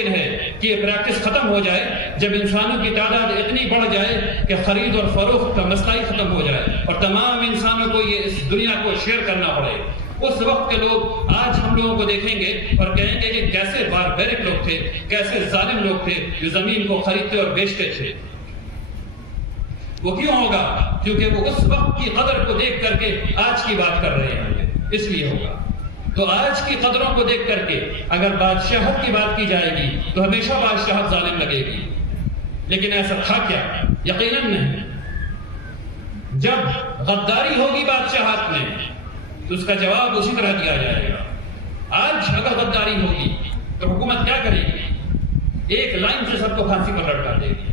ممکن ہے کہ یہ پریکٹس ختم ہو جائے جب انسانوں کی تعداد اتنی بڑھ جائے کہ خرید اور فروخت کا مسئلہ ہی ختم ہو جائے اور تمام انسانوں کو یہ اس دنیا کو شیئر کرنا پڑے۔ اس وقت کے لوگ آج ہم لوگوں کو دیکھیں گے اور کہیں گے کہ کیسے باربیرک لوگ تھے، کیسے ظالم لوگ تھے جو زمین کو خریدتے اور بیچتے تھے۔ وہ کیوں ہوگا؟ کیونکہ وہ اس وقت کی قدر کو دیکھ کر کے آج کی بات کر رہے ہیں، اس لیے ہوگا۔ تو آج کی قدروں کو دیکھ کر کے اگر بادشاہت کی بات کی جائے گی تو ہمیشہ بادشاہت ظالم لگے گی، لیکن ایسا تھا کیا؟ یقیناً نہیں۔ جب غداری ہوگی بادشاہت میں تو اس کا جواب اسی طرح دیا جائے گا۔ آج اگر غداری ہوگی تو حکومت کیا کرے گی؟ ایک لائن سے سب کو پھانسی پر لٹکا دے گی۔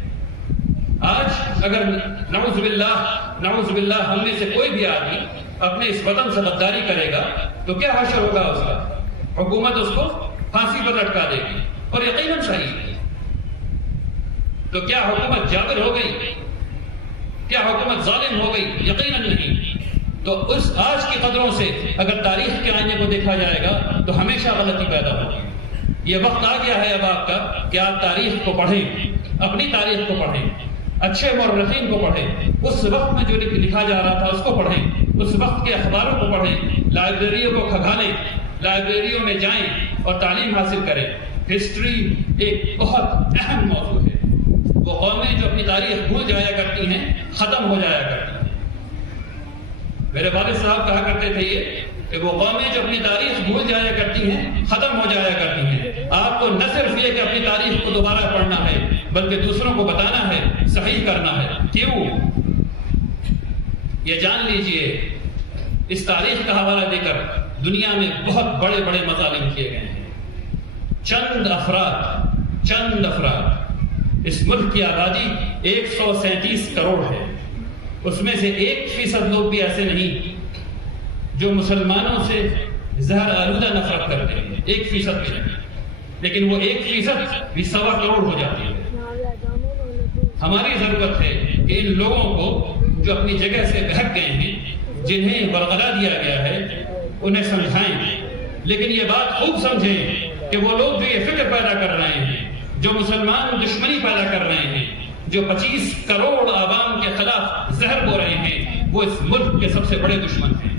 آج اگر نعوذ باللہ ہم میں سے کوئی بھی آدمی اپنے اس وطن سے غداری کرے گا تو کیا حشر ہوگا اس کا؟ حکومت اس کو پھانسی پر لٹکا دے گی، اور یقیناً صحیح ہے۔ تو کیا حکومت جابر ہو گئی؟ کیا حکومت ظالم ہو گئی؟ یقیناً نہیں۔ تو اس آج کی قدروں سے اگر تاریخ کے آئینے کو دیکھا جائے گا تو ہمیشہ غلطی پیدا ہوگی۔ یہ وقت آ گیا ہے اب آپ کا کہ آپ تاریخ کو پڑھیں، اپنی تاریخ کو پڑھیں، اچھے مورخین کو پڑھیں، اس وقت میں جو لکھا جا رہا تھا اس کو پڑھیں، اس وقت کے اخباروں کو پڑھیں، لائبریریوں کو کھنگالیں، لائبریریوں میں جائیں اور تعلیم حاصل کریں۔ ہسٹری ایک بہت اہم موضوع ہے۔ وہ قومیں جو اپنی تاریخ بھول جایا کرتی ہیں ختم ہو جایا کرتی ہیں۔ میرے والد صاحب کہا کرتے تھے یہ کہ وہ قومیں جو اپنی تاریخ بھول جایا کرتی ہیں ختم ہو جایا کرتی ہیں۔ آپ کو نہ صرف یہ کہ اپنی تاریخ کو دوبارہ پڑھنا ہے بلکہ دوسروں کو بتانا ہے، صحیح کرنا ہے۔ کیوں؟ یہ جان لیجئے اس تاریخ کا حوالہ دے کر دنیا میں بہت بڑے بڑے مظالم کیے گئے ہیں۔ چند افراد اس ملک کی آبادی 137 کروڑ ہے، اس میں سے 1% لوگ بھی ایسے نہیں جو مسلمانوں سے زہر آلودہ نفرت کرتے ہیں، 1% بھی نہیں، لیکن وہ 1% بھی 1.25 کروڑ ہو جاتی ہے۔ ہماری ضرورت ہے کہ ان لوگوں کو جو اپنی جگہ سے بہک گئے ہیں، جنہیں ورغلا دیا گیا ہے، انہیں سمجھائیں، لیکن یہ بات خوب سمجھیں کہ وہ لوگ جو یہ فکر پیدا کر رہے ہیں، جو مسلمان دشمنی پیدا کر رہے ہیں، جو 25 کروڑ عوام کے خلاف زہر بو رہے ہیں، وہ اس ملک کے سب سے بڑے دشمن ہیں۔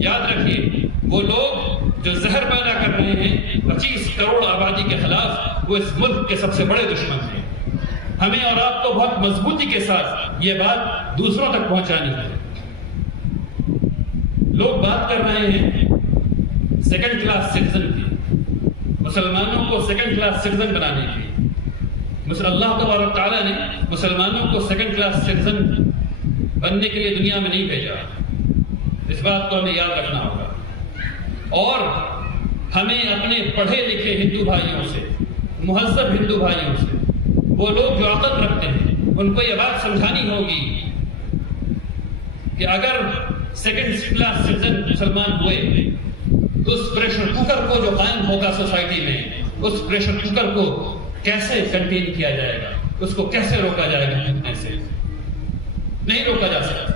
یاد رکھیے، وہ لوگ جو زہر پیدا کر رہے ہیں 25 کروڑ آبادی کے خلاف، وہ اس ملک کے سب سے بڑے دشمن ہیں۔ ہمیں اور آپ کو بہت مضبوطی کے ساتھ یہ بات دوسروں تک پہنچانی ہے۔ لوگ بات کر رہے ہیں سیکنڈ کلاس سٹیزن کی، مسلمانوں کو سیکنڈ کلاس سٹیزن بنانے کی۔ اللہ تبارک تعالیٰ نے مسلمانوں کو سیکنڈ کلاس سٹیزن بننے کے لیے دنیا میں نہیں بھیجا، اس بات کو ہمیں یاد رکھنا ہوگا۔ اور ہمیں اپنے پڑھے لکھے ہندو بھائیوں سے، مہذب ہندو بھائیوں سے، وہ لوگ جو عقل رکھتے ہیں، ان کو یہ بات سمجھانی ہوگی کہ اگر سیکنڈ کلاس سٹیزن مسلمان ہوئے تو اس پریشر کوکر کو جو قائم ہوگا سوسائٹی میں، اس پریشر کوکر کو کیسے کنٹین کیا جائے گا، اس کو کیسے روکا جائے گا؟ پھٹنے سے نہیں روکا جا سکتا۔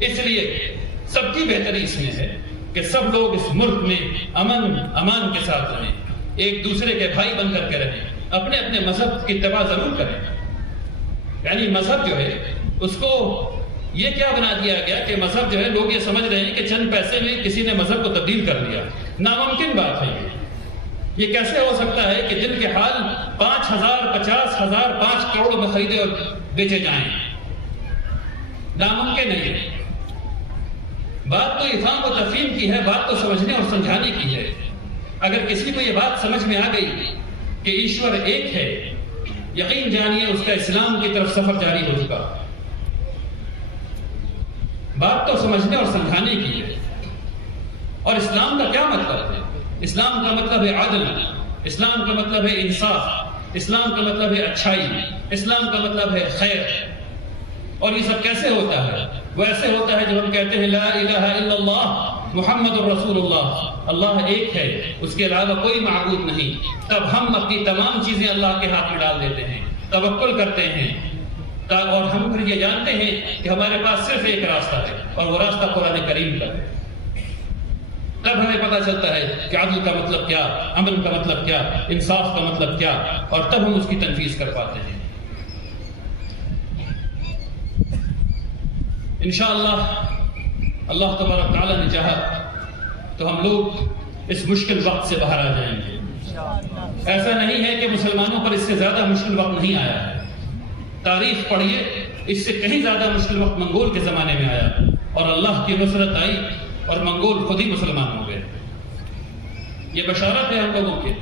اس لیے سب کی بہتری اس میں ہے کہ سب لوگ اس ملک میں امان کے ساتھ رہیں، ایک دوسرے کے بھائی بن کر کے رہیں، اپنے اپنے مذہب کی اتباع ضرور کریں۔ یعنی مذہب جو ہے اس کو یہ کیا بنا دیا گیا کہ مذہب جو ہے لوگ یہ سمجھ رہے ہیں کہ چند پیسے میں کسی نے مذہب کو تبدیل کر دیا۔ ناممکن بات ہے یہ کیسے ہو سکتا ہے کہ دن کے حال 5,000 50,000 5 کروڑ میں خریدے اور بیچے جائیں؟ ناممکن ہے یہ بات۔ تو افہام و تفہیم کی ہے، بات تو سمجھنے اور سمجھانے کی ہے۔ اگر کسی کو یہ بات سمجھ میں آ گئی کہ ایشور ایک ہے، یقین جانیے اس کا اسلام کی طرف سفر جاری ہو چکا۔ بات تو سمجھنے اور سمجھانے کی ہے۔ اور اسلام کا کیا مطلب ہے؟ اسلام کا مطلب ہے عدل، اسلام کا مطلب ہے انصاف، اسلام کا مطلب ہے اچھائی، اسلام کا مطلب ہے خیر۔ اور یہ سب کیسے ہوتا ہے؟ وہ ایسے ہوتا ہے جب ہم کہتے ہیں لا الہ الا اللہ محمد الرسول اللہ، اللہ ایک ہے، اس کے علاوہ کوئی معبود نہیں۔ تب ہم اپنی تمام چیزیں اللہ کے ہاتھ میں ڈال دیتے ہیں، توکل کرتے ہیں، اور ہم پھر یہ جانتے ہیں کہ ہمارے پاس صرف ایک راستہ ہے، اور وہ راستہ قرآن کریم کا ہے۔ تب ہمیں پتہ چلتا ہے کہ عدل کا مطلب کیا، امن کا مطلب کیا، انصاف کا مطلب کیا، اور تب ہم اس کی تنفیذ کر پاتے ہیں۔ انشاءاللہ اللہ تبارک تعالیٰ نے چاہا تو ہم لوگ اس مشکل وقت سے باہر آ جائیں گے۔ ایسا نہیں ہے کہ مسلمانوں پر اس سے زیادہ مشکل وقت نہیں آیا ہے، تاریخ پڑھیے، اس سے کہیں زیادہ مشکل وقت منگول کے زمانے میں آیا اور اللہ کی نصرت آئی اور منگول خود ہی مسلمان ہو گئے۔ یہ بشارت ہے ہم لوگوں کے،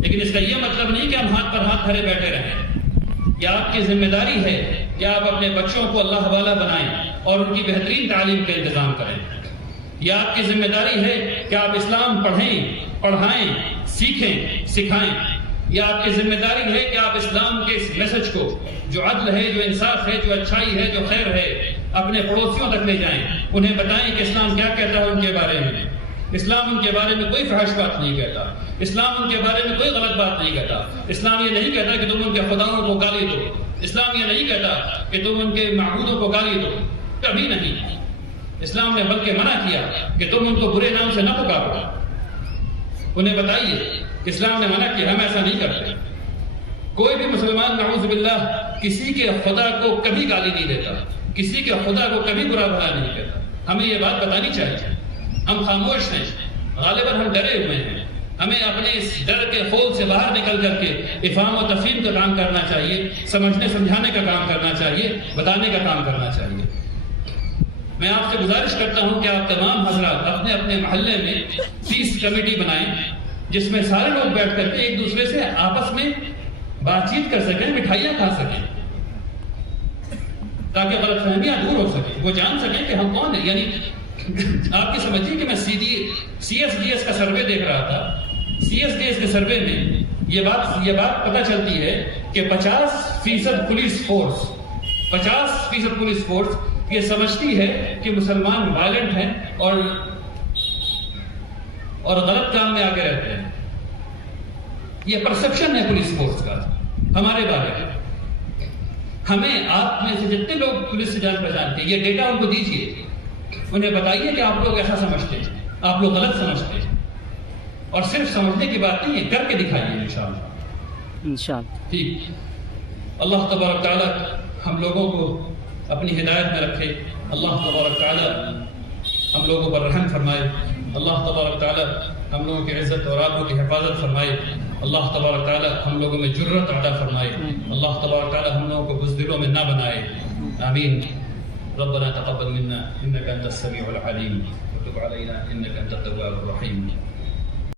لیکن اس کا یہ مطلب نہیں کہ ہم ہاتھ پر ہاتھ دھرے بیٹھے رہیں۔ یہ آپ کی ذمہ داری ہے کہ آپ اپنے بچوں کو اللہ والا بنائیں اور ان کی بہترین تعلیم کا انتظام کریں۔ یہ آپ کی ذمہ داری ہے کہ آپ اسلام پڑھیں، پڑھائیں، سیکھیں، سکھائیں۔ یہ آپ کی ذمہ داری ہے کہ آپ اسلام کے اس میسج کو، جو عدل ہے، جو انصاف ہے، جو اچھائی ہے، جو خیر ہے، اپنے پڑوسیوں تک لے جائیں، انہیں بتائیں کہ اسلام کیا کہتا ہے ان کے بارے میں۔ اسلام ان کے بارے میں کوئی فحش بات نہیں کہتا، اسلام ان کے بارے میں کوئی غلط بات نہیں کہتا۔ اسلام یہ نہیں کہتا کہ تم ان کے خداؤں کو گالی دو، اسلام یہ نہیں کہتا کہ تم ان کے معبودوں کو گالی دو، کبھی نہیں۔ اسلام نے بلکہ منع کیا کہ تم ان کو برے نام سے نہ پکارو۔ انہیں بتائیے، اسلام نے منع کیا، ہم ایسا نہیں کرتے۔ کوئی بھی مسلمان نعوذ باللہ کسی کے خدا کو کبھی گالی نہیں دیتا، کسی کے خدا کو کبھی برا بھلا نہیں کہتا۔ ہمیں یہ بات بتانی چاہیے۔ ہم خاموش ہیں، غالباً ہم ڈرے ہوئے ہیں۔ ہمیں اپنے اس ڈر کے خول سے باہر نکل کر کے افہام و تفہیم کا کام کرنا چاہیے، سمجھنے سمجھانے کا کام کرنا چاہیے، بتانے کا کام کرنا چاہیے۔ میں آپ سے گزارش کرتا ہوں کہ آپ تمام حضرات اپنے اپنے محلے میں 30 کمیٹی بنائیں، جس میں سارے لوگ بیٹھ کر کے ایک دوسرے سے آپس میں بات چیت کر سکیں، مٹھائیاں کھا سکیں، تاکہ غلط فہمیاں دور ہو سکیں، وہ جان سکیں کہ ہم کون ہیں۔ یعنی آپ کی سمجھیے کہ میں سی ایس ڈی ایس کا سروے دیکھ رہا تھا۔ سی ایس ڈی ایس کے سروے میں یہ بات پتہ چلتی ہے کہ 50% پولیس فورس 50% پولیس فورس یہ سمجھتی ہے کہ مسلمان وائلنٹ ہیں اور غلط کام میں آگے رہتے ہیں۔ یہ پرسپشن ہے پولیس فورس کا ہمارے بارے میں۔ ہمیں آپ میں سے جتنے لوگ پولیس سے جان پہچانتے ہیں، یہ ڈیٹا ان کو دیجیے، انہیں بتائیے کہ آپ لوگ ایسا سمجھتے ہیں، آپ لوگ غلط سمجھتے ہیں، اور صرف سمجھنے کی بات نہیں ہے، کر کے دکھائیے انشاءاللہ۔ ٹھیک، اللہ تبارک تعالیٰ ہم لوگوں کو اپنی ہدایت میں رکھے، اللہ تبارک تعالیٰ ہم لوگوں پر رحم فرمائے، اللہ تبارک تعالیٰ ہم لوگوں کی عزت اور آبرو کی حفاظت فرمائے، اللہ تبارک تعالیٰ ہم لوگوں میں جرت عطا فرمائے، اللہ تبارک تعالیٰ ہم لوگوں کو بزدلوں میں نہ بنائے، آمین۔ ربنا تقبل منا انك انت السميع العليم وتب علينا انك انت التواب الرحيم